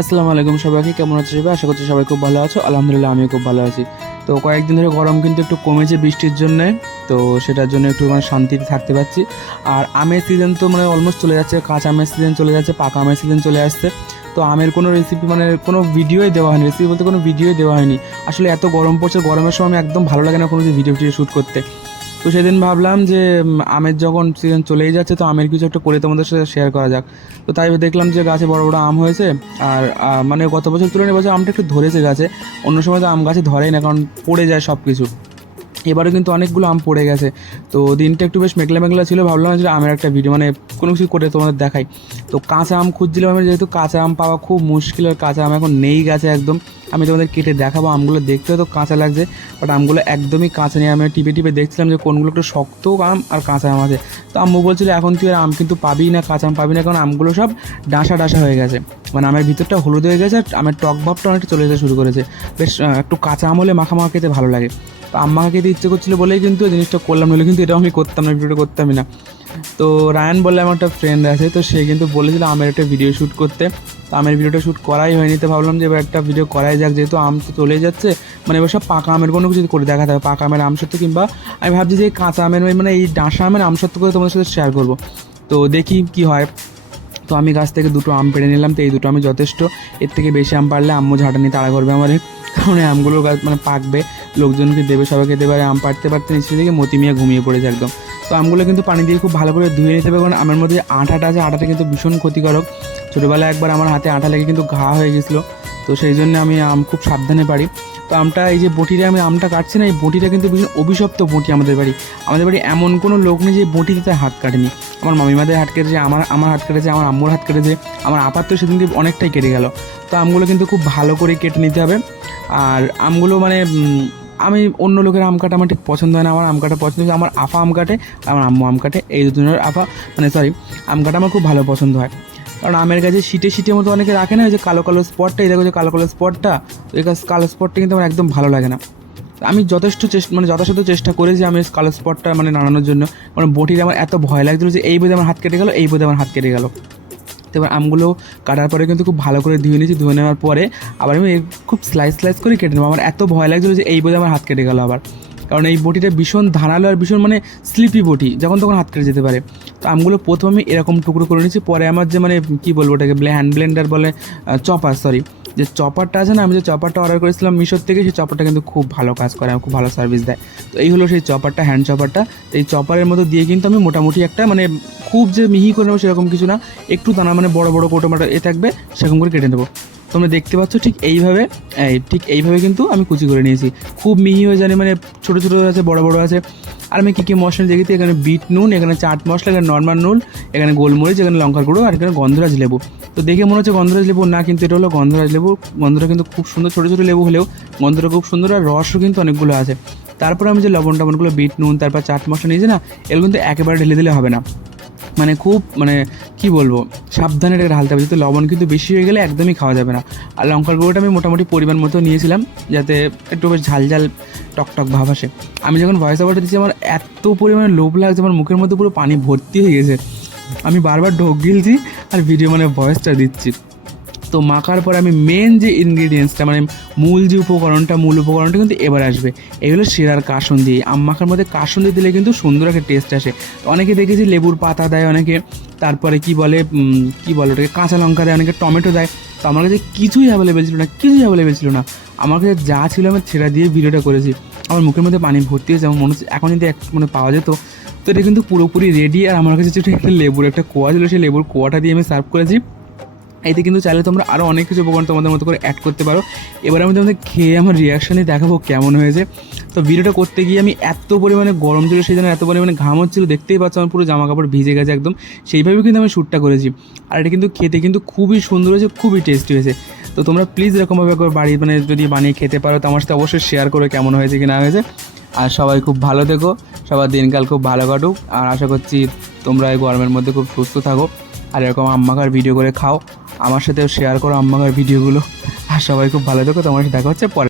আসসালামু আলাইকুম সবাইকে, কেমন আছো সবাই? আশা করছি সবাই খুব ভালো আছো। আলহামদুলিল্লাহ, আমিও খুব ভালো আছি। তো কয়েকদিন ধরে গরম কিন্তু একটু কমেছে বৃষ্টির জন্য, তো সেটার জন্য একটু মানে শান্তিতে থাকতে পারছি। আর আমের সিজন তো মানে অলমোস্ট চলে যাচ্ছে, কাঁচা আমের সিজন চলে যাচ্ছে, পাকা আমের সিজন চলে আসছে। তো আমের কোনো রেসিপি মানে কোনো ভিডিওই দেওয়া হয়নি। রেসিপি বলতে কোনো ভিডিওই দেওয়া হয়নি। আসলে এত গরম পড়ছে, গরমের সময় আমি একদম ভালো লাগে না কোনো ভিডিও টিডিও শ্যুট করতে। তো সেদিন ভাবলাম যে আমের যখন সিজন চলেই যাচ্ছে, তো আমের কিছু একটা করে তোমাদের সাথে শেয়ার করা যাক। তো তাই দেখলাম যে গাছে বড় বড় আম হয়েছে, আর মানে গত বছর তুলনায় বছর আমটা একটু ধরেছে গাছে। অন্য সময় তো আম গাছে ধরেই না, কারণ পড়ে যায় সব কিছু এবারে কিন্তু অনেকগুলো আম পড়ে গেছে। তো দিনটা একটু বেশ মেঘলা মেঘলা ছিল, ভাবলাম যে আমের একটা ভিডিও মানে কোনো কিছু করে তোমাদের দেখাই। তো কাঁচা আম খুঁজছিলাম আমি, যেহেতু কাঁচা আম পাওয়া খুব মুশকিল আর কাঁচা আম এখন নেই গাছে একদম। আমি তোমাদের কেটে দেখাবো আমগুলো দেখতেও তো কাঁচা লাগছে বাট আমগুলো একদমই কাঁচা নেই। আমি টিপে টিপে দেখছিলাম যে কোনগুলো একটু শক্ত আম আর কাঁচা আম আছে। তো আম্মু বলছিল, এখন তুই আর আম কিন্তু পাবি না, কাঁচা আম পাবি না, কারণ আমগুলো সব ডাঁসা ডাঁসা হয়ে গেছে। মানে আমের ভিতরটা হলুদ হয়ে গেছে, আর আমের টক ভাবটা অনেকটা চলে যেতে শুরু করেছে। বেশ একটু কাঁচা আম হলে মাখা মাখা খেতে ভালো লাগে। তো আম্মাকে খেতে ইচ্ছে করছিল বলেই কিন্তু জিনিসটা করলাম, নইলে কিন্তু এটাও আমি করতাম না, ভিডিওটা করতামই না। তো রায়ান বলে আমার একটা ফ্রেন্ড আছে, তো সে কিন্তু বলেছিল আমের একটা ভিডিও শ্যুট করতে। তো আমের ভিডিওটা শ্যুট করাই হয়নি, তো ভাবলাম যে এবার একটা ভিডিও করাই যাক, যেহেতু আম তো চলেই যাচ্ছে মানে এবার সব পাকা আমের কোনো কিছু করে দেখাতে হবে, পাকা আমের আম আমসত্ব কিংবা আমি ভাবছি যে কাঁচা আমের মানে এই ডাঁসা আমের আম আমসত্ব করে তোমাদের সাথে শেয়ার করব। তো দেখি কি হয়। তো আমি গাছ থেকে দুটো আম পেড়ে নিলাম, তো এই দুটো আমি যথেষ্ট। এর থেকে বেশি আম পারলে আম্মু ঝাঁটানি তাড়া করবে আমার কারণ আমগুলো গাছ মানে পাকবে লোকজনকে দেবে, সবাইকে দেবে, আর আম পাড়তে পারতে নিচে দিকে মতি মিয়া ঘুমিয়ে পড়েছে একদম। তো আমগুলো কিন্তু পানি দিয়ে খুব ভালো করে ধুয়ে নিতে হবে, কারণ আমের মধ্যে আঠাটা আছে, আঠাটা কিন্তু ভীষণ ক্ষতিকারক। ছোটোবেলায় একবার আমার হাতে আঠা লেগে কিন্তু ঘা হয়ে গেছিল, তো সেই জন্য আমি আম খুব সাবধানে পারি। তো আমটা এই যে বটিরে আমি আমটা কাটছি না, এই বটিটা কিন্তু ভীষণ অভিশপ্ত বটি আমাদের বাড়ি। আমাদের বাড়ি এমন কোনো লোক নেই যে বটিতে হাত কাটেনি। আমার মামিমাদের হাত কেটেছে, আমার আমার হাত কেটেছে, আমার আম্মুর হাত কেটেছে, আমার আপার তো সেদিনকে অনেকটাই কেটে গেল। তো আমগুলো কিন্তু খুব ভালো করে কেটে নিতে হবে। আর আমগুলো মানে আমি অন্য লোকের আম কাটা আমার ঠিক পছন্দ হয় না, আমার আম কাটা পছন্দ হয়, আমার আফা আম কাটে আমার আম্মু আম কাটে, এই দুজনের আফা মানে সরি আম কাটা আমার খুব ভালো পছন্দ হয়। কারণ আমের গাছে শীতে শীতের মতো অনেকে রাখে না, ওই যে কালো কালো স্পটটা এই দেখো যে কালো কালো স্পটটা তো এই কালো- স্পটটা কিন্তু আমার একদম ভালো লাগে না। আমি যথেষ্ট চেষ্টা মানে যথাসাধ্য চেষ্টা করেছি আমি কালো স্পটটা মানে নাড়ানোর জন্য। মানে বটির আমার এত ভয় লাগছিল যে এই বোধে আমার হাত কেটে গেল, এই বোধে আমার হাত কেটে গেল। তো এবার আমগুলো কাটার পরে কিন্তু খুব ভালো করে ধুয়ে নিয়েছি, ধুয়ে নেওয়ার পরে আবার আমি খুব স্লাইস স্লাইস করে কেটে নেব। আমার এত ভয় লাগছিল যে এই বোধে আমার হাত কেটে গেল আবার। কারণ এই বটিটা ভীষণ ধারালো আর ভীষণ মানে স্লিপি বটি, যখন তখন হাত কেটে যেতে পারে। তো আমগুলো প্রথমে এরকম টুকরো করে নিয়েছি। পরে আমার যে মানে কী বলব ওটাকে হ্যান্ড ব্লেন্ডার বলে চপার সরি যে চপারটা আছে না, আমি যে চপারটা অর্ডার করেছিলাম মিশোর থেকে, সেই চপারটা কিন্তু খুব ভালো কাজ করে, খুব ভালো সার্ভিস দেয়। তো এই হলো সেই চপারটা হ্যান্ড চপারটা এই চপারের মতো দিয়ে কিন্তু আমি মোটামুটি একটা মানে খুব যে মিহি করে নেব সেরকম কিছু না, একটু দানা মানে বড় বড় কোটো মাটো এ থাকবে, সেরকম করে কেটে নেব। তোমরা দেখতে পাচ্ছ ঠিক এইভাবে, এই ঠিক এইভাবে কিন্তু আমি কুচি করে নিয়েছি। খুব মিহি হয়ে জানি মানে ছোটো ছোটো আছে, বড় বড় আছে। আর আমি কী কী মশলা দেখেছি এখানে বিট নুন, এখানে চাট মশলা, এখানে নর্মাল নুন, এখানে গোলমরিচ, এখানে লঙ্কার গুঁড়ো, আর এখানে গন্ধরাজ লেবু। তো দেখে মনে হচ্ছে গন্ধরাজ লেবু, না কিন্তু এটা হলো গন্ধরাজ লেবু। গন্ধটা কিন্তু খুব সুন্দর, ছোটো ছোটো লেবু হলেও গন্ধটা খুব সুন্দর আর রসও কিন্তু অনেকগুলো আছে। তারপর আমি যে লবণ টবণগুলো বিট নুন, তারপর চাট মশলা নিয়েছি না, এগুলো কিন্তু একেবারে ঢেলে দিলে হবে না। মানে খুব মানে কি বলব সাবধানে এটা ঢালতে হবে। যাতে লবণ কিন্তু বেশি হয়ে গেলে একদমই খাওয়া যাবে না। আর লঙ্কার গুঁড়োটা আমি মোটামুটি পরিমাণ মতো নিয়েছিলাম, যাতে একটু বেশ ঝাল ঝাল টক টক ভাব আসে। আমি যখন ভয়েস ওভারটা দিচ্ছি আমার এত পরিমাণে লোভ লাগছে, আমার মুখের মধ্যে পুরো পানি ভর্তি হয়ে গেছে। আমি বারবার ঢোক গিলছি আর ভিডিও মানে ভয়েসটা দিচ্ছি। তো মাখার পর আমি মেন যে ইনগ্রিডিয়েন্টসটা মানে মূল যে উপকরণটা, মূল উপকরণটা কিন্তু এবার আসবে। এগুলো শিরার কাসন্দি। আম মাখার মধ্যে কাসন্দি দিলে কিন্তু সুন্দর একটা টেস্ট আসে। অনেকে দেখেছি লেবুর পাতা দেয় অনেকে, তারপরে কি বলে কি বলে ওটাকে, কাঁচা লঙ্কা দেয়, অনেকে টমেটো দেয়। তো আমার কাছে কিছুই অ্যাভেলেবেল ছিল না, কিছুই অ্যাভেলেবেল ছিল না। আমার কাছে যা ছিল আমি ছেড়া দিয়ে ভিডিওটা করেছি। আমার মুখের মধ্যে পানি ভর্তি হয়েছে, আমার মনে হচ্ছে এখন যদি এক মানে পাওয়া যেত, তো এটা কিন্তু পুরোপুরি রেডি আর আমার কাছে যেটা একটা লেবুর একটা কোয়া ছিল, সেই লেবুর কোয়াটা দিয়ে আমি সার্ভ করেছি। এতে কিন্তু চাইলে তোমরা আরও অনেক কিছু উপকরণ তোমাদের মতো করে অ্যাড করতে পারো। এবার আমি তোমাদের খেয়ে আমার রিয়াকশানে দেখাবো কেমন হয়েছে। তো ভিডিওটা করতে গিয়ে আমি এত পরিমাণে গরম ছিল, সেই জন্য এত পরিমাণে ঘাম হচ্ছিল, দেখতেই পাচ্ছ আমার পুরো জামা কাপড় ভিজে গেছে একদম। সেইভাবেই কিন্তু আমি শ্যুটটা করেছি। আর এটা কিন্তু খেতে কিন্তু খুবই সুন্দর হয়েছে, খুবই টেস্টি হয়েছে। তো তোমরা প্লিজ এরকমভাবে একবার বাড়ি মানে যদি বানিয়ে খেতে পারো, তো আমার সাথে অবশ্যই শেয়ার করো কেমন হয়েছে কি না হয়েছে। আর সবাই খুব ভালো থেকো, সবার দিনকাল খুব ভালো কাটুক। আর আশা করছি তোমরা এই গরমের মধ্যে খুব সুস্থ থাকো। আর এরকম আম্মাকার ভিডিও করে খাও। আমার সাথেও শেয়ার করো আম্মার ভিডিওগুলো আর সবাই খুব ভালো থেকো, তোমার সাথে দেখা হচ্ছে পরে।